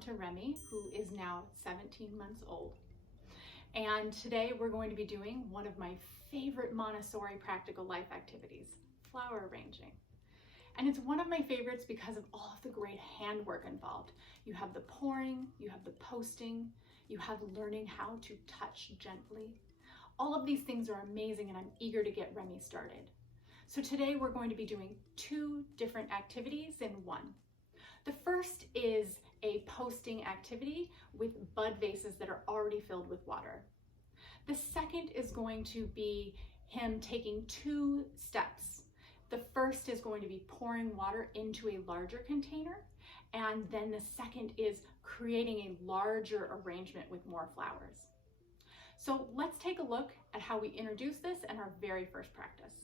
mom to Rémy, who is now 17 months old. And today we're going to be doing one of my favorite Montessori practical life activities, flower arranging. And it's one of my favorites because of all of the great handwork involved. You have the pouring, you have the posting, you have learning how to touch gently. All of these things are amazing and I'm eager to get Rémy started. So today we're going to be doing two different activities in one. The first is a posting activity with bud vases that are already filled with water. The second is going to be him taking two steps. The first is going to be pouring water into a larger container, and then the second is creating a larger arrangement with more flowers. So let's take a look at how we introduce this in our very first practice.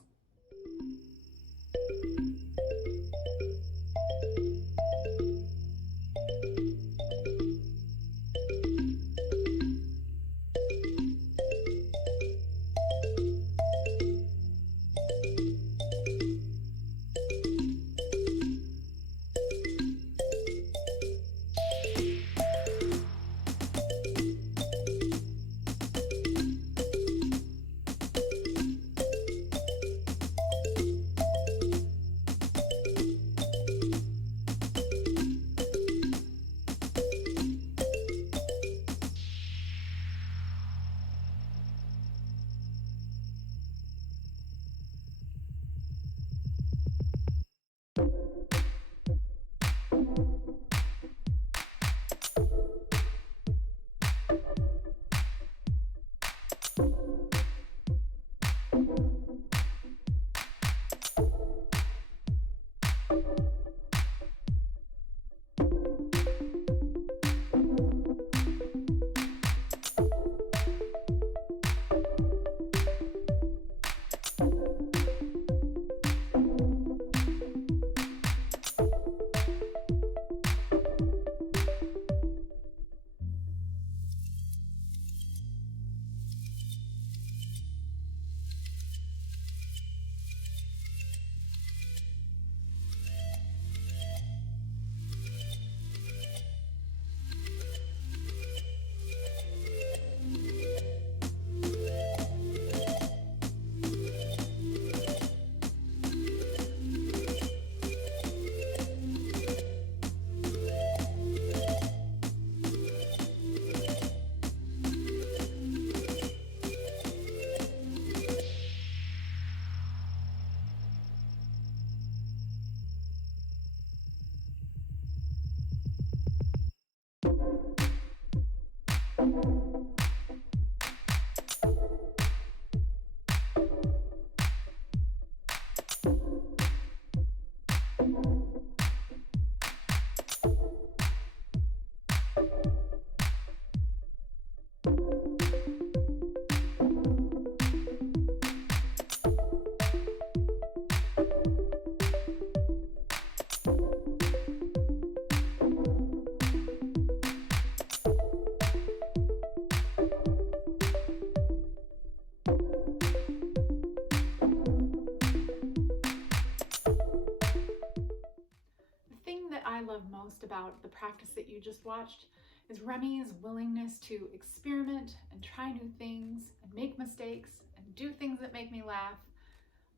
I love most about the practice that you just watched is Rémy's willingness to experiment and try new things and make mistakes and do things that make me laugh.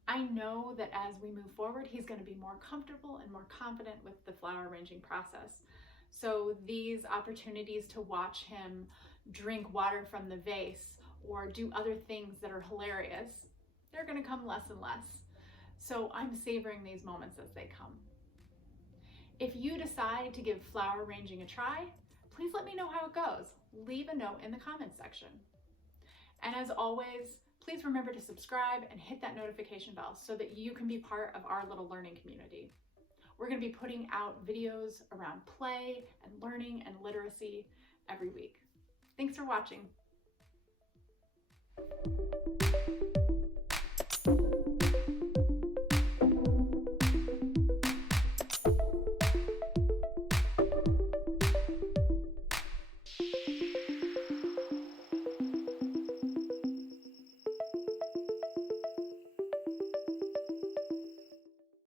I know that as we move forward, he's going to be more comfortable and more confident with the flower arranging process. So these opportunities to watch him drink water from the vase or do other things that are hilarious, they're going to come less and less. So I'm savoring these moments as they come. If you decide to give flower arranging a try, please let me know how it goes. Leave a note in the comments section. And as always, please remember to subscribe and hit that notification bell so that you can be part of our little learning community. We're going to be putting out videos around play and learning and literacy every week. Thanks for watching.